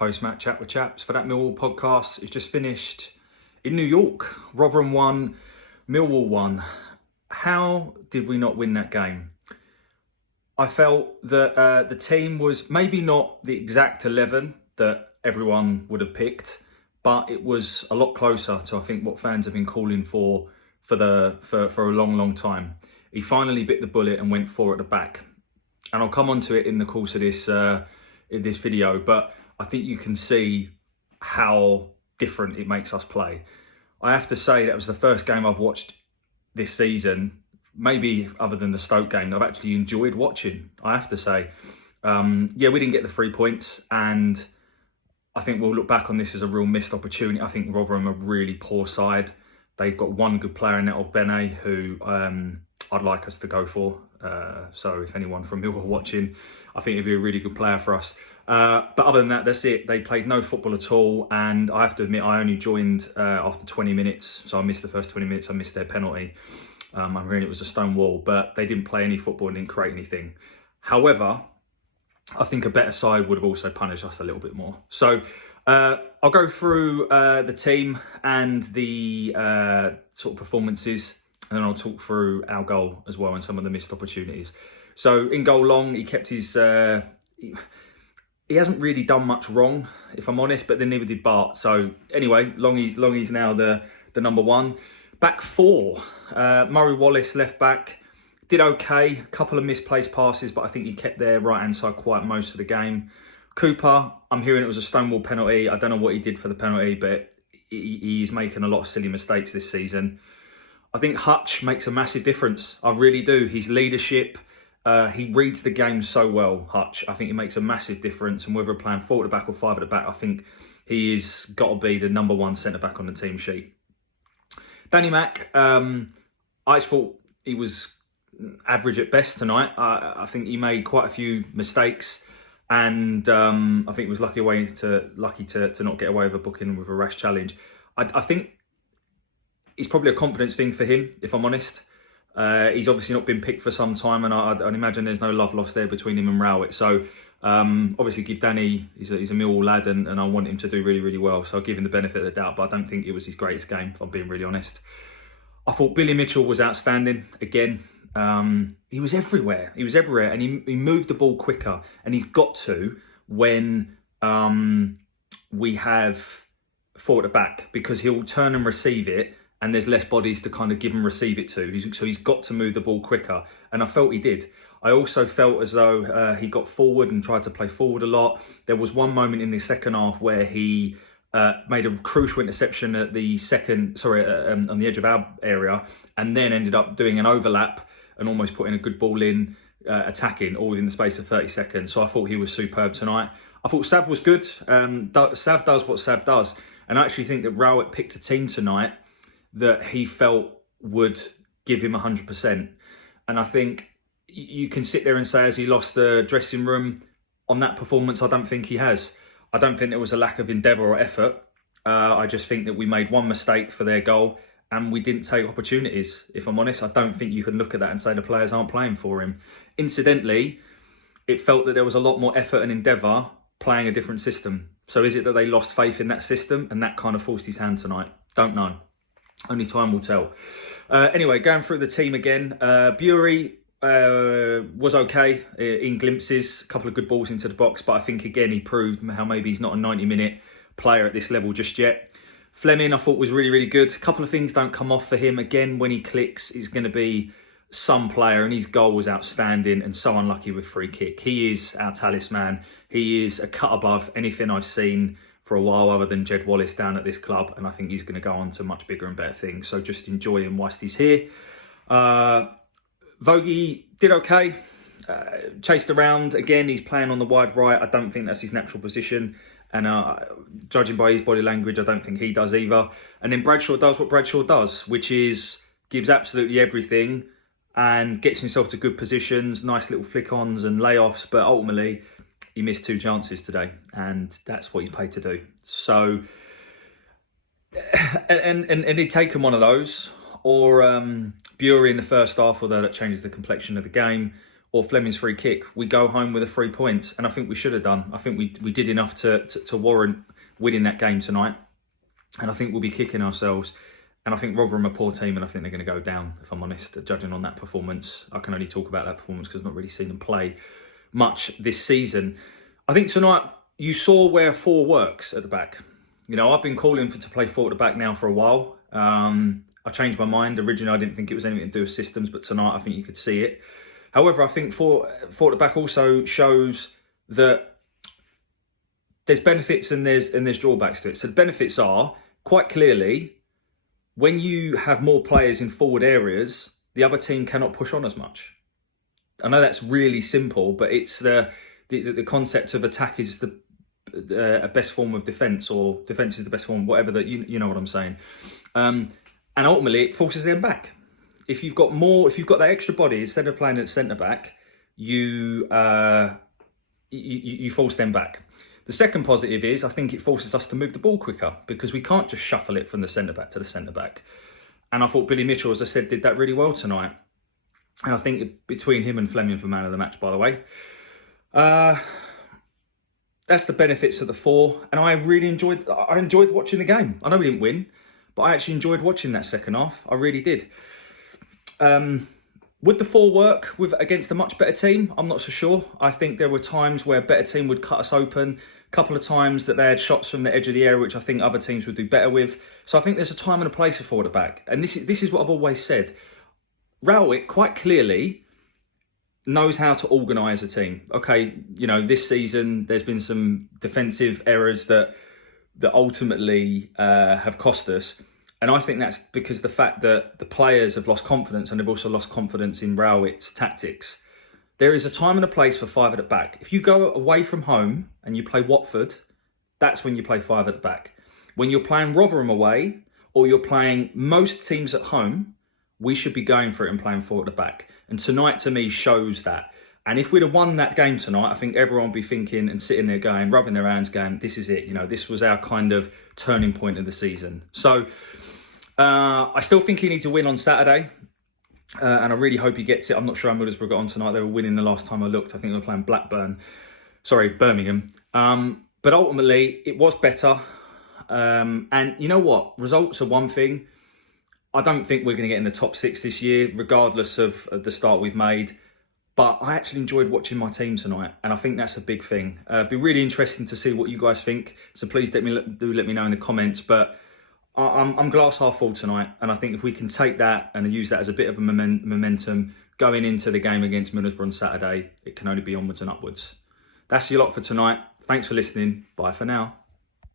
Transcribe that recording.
post-match chat with chaps for that Millwall podcast. It's just finished in New York. Rotherham won, Millwall won. How did we not win that game? I felt that the team was maybe not the exact 11 that everyone would have picked, but it was a lot closer to, I think, what fans have been calling for a long time. He finally bit the bullet and went for at the back. And I'll come on to it in the course of this video, but I think you can see how different it makes us play. I have to say that was the first game I've watched this season, maybe other than the Stoke game, that I've actually enjoyed watching, I have to say. We didn't get the 3 points, and I think we'll look back on this as a real missed opportunity. I think Rotherham are a really poor side. They've got one good player in that, Bene, who I'd like us to go for. So if anyone from Millwall watching, I think he'd be a really good player for us. But other than that, that's it. They played no football at all. And I have to admit, I only joined after 20 minutes. So I missed the first 20 minutes. I missed their penalty. I'm hearing it was a stone wall, but they didn't play any football and didn't create anything. However, I think a better side would have also punished us a little bit more. So I'll go through the team and the sort of performances, and then I'll talk through our goal as well and some of the missed opportunities. So in goal, Long, he kept his... he hasn't really done much wrong, if I'm honest, but then neither did Bart. So anyway, Longy's now the number one. Back four, Murray Wallace, left back, did okay. A couple of misplaced passes, but I think he kept their right-hand side quiet most of the game. Cooper, I'm hearing it was a stonewall penalty. I don't know what he did for the penalty, but he's making a lot of silly mistakes this season. I think Hutch makes a massive difference. I really do. His leadership, he reads the game so well, Hutch. I think it makes a massive difference. And whether we're playing 4 at the back or 5 at the back, I think he's got to be the number one centre-back on the team sheet. Danny Mack, I just thought he was average at best tonight. I think he made quite a few mistakes, and I think he was lucky to not get away with a booking with a rash challenge. I think it's probably a confidence thing for him, if I'm honest. He's obviously not been picked for some time, and I'd imagine there's no love lost there between him and Rowett. So obviously give Danny, he's a Millwall lad, and I want him to do really, really well. So I'll give him the benefit of the doubt, but I don't think it was his greatest game, if I'm being really honest. I thought Billy Mitchell was outstanding again. He was everywhere. And he moved the ball quicker, and he's got to when we have 4 at the back, because he'll turn and receive it, and there's less bodies to kind of give and receive it to. So he's got to move the ball quicker, and I felt he did. I also felt as though he got forward and tried to play forward a lot. There was one moment in the second half where he made a crucial interception at the on the edge of our area, and then ended up doing an overlap and almost putting a good ball in, attacking, all within the space of 30 seconds. So I thought he was superb tonight. I thought Sav was good. Sav does what Sav does. And I actually think that Rowett picked a team tonight that he felt would give him 100%. And I think you can sit there and say, has he lost the dressing room on that performance? I don't think he has. I don't think there was a lack of endeavour or effort. I just think that we made one mistake for their goal, and we didn't take opportunities, if I'm honest. I don't think you can look at that and say the players aren't playing for him. Incidentally, it felt that there was a lot more effort and endeavour playing a different system. So is it that they lost faith in that system and that kind of forced his hand tonight? Don't know. Only time will tell. Anyway, going through the team again. Bury was okay in glimpses. A couple of good balls into the box, but I think again he proved how maybe he's not a 90-minute player at this level just yet. Fleming, I thought, was really, really good. A couple of things don't come off for him. Again, when he clicks, he's going to be some player, and his goal was outstanding and so unlucky with free kick. He is our talisman. He is a cut above anything I've seen for a while other than Jed Wallace down at this club, and I think he's going to go on to much bigger and better things. So just enjoy him whilst he's here. Vogie did okay. Chased around. Again, he's playing on the wide right. I don't think that's his natural position. And judging by his body language, I don't think he does either. And then Bradshaw does what Bradshaw does, which is gives absolutely everything and gets himself to good positions, nice little flick-ons and layoffs. But ultimately, he missed 2 chances today, and that's what he's paid to do. So, and he'd taken one of those, or Bury in the first half, although that changes the complexion of the game, or Fleming's free kick, we go home with 3 points. And I think we should have done. I think we did enough to warrant winning that game tonight. And I think we'll be kicking ourselves. And I think Rotherham are a poor team, and I think they're going to go down, if I'm honest, judging on that performance. I can only talk about that performance because I've not really seen them play much this season. I think tonight you saw where 4 works at the back. You know, I've been calling to play 4 at the back now for a while. I changed my mind. Originally, I didn't think it was anything to do with systems, but tonight I think you could see it. However, I think 4 at the back also shows that there's benefits and there's drawbacks to it. So the benefits are, quite clearly, when you have more players in forward areas, the other team cannot push on as much. I know that's really simple, but it's the concept of attack is the best form of defence, or defence is the best form, whatever that you know what I'm saying. And ultimately, it forces them back. If you've got that extra body, instead of playing at centre back, you force them back. The second positive is I think it forces us to move the ball quicker, because we can't just shuffle it from the centre back to the centre back. And I thought Billy Mitchell, as I said, did that really well tonight. And I think between him and Fleming for man of the match, by the way. That's the benefits of the 4. And I enjoyed watching the game. I know we didn't win, but I actually enjoyed watching that second half. I really did. Would the 4 work against a much better team? I'm not so sure. I think there were times where a better team would cut us open. A couple of times that they had shots from the edge of the area, which I think other teams would do better with. So I think there's a time and a place for 4 at the back. And this is what I've always said. Rowett quite clearly knows how to organise a team. Okay, you know, this season there's been some defensive errors that ultimately have cost us. And I think that's because the fact that the players have lost confidence, and they've also lost confidence in Rowett's tactics. There is a time and a place for 5 at the back. If you go away from home and you play Watford, that's when you play 5 at the back. When you're playing Rotherham away, or you're playing most teams at home, we should be going for it and playing 4 at the back. And tonight, to me, shows that. And if we'd have won that game tonight, I think everyone would be thinking and sitting there going, rubbing their hands, going, this is it. You know, this was our kind of turning point of the season. So I still think he needs to win on Saturday. And I really hope he gets it. I'm not sure how Middlesbrough got on tonight. They were winning the last time I looked. I think they were playing Birmingham. But ultimately, it was better. And you know what? Results are one thing. I don't think we're going to get in the top 6 this year, regardless of the start we've made. But I actually enjoyed watching my team tonight, and I think that's a big thing. It'd be really interesting to see what you guys think. So please let me know in the comments. But I'm glass half full tonight, and I think if we can take that and use that as a bit of a momentum going into the game against Middlesbrough on Saturday, it can only be onwards and upwards. That's your lot for tonight. Thanks for listening. Bye for now.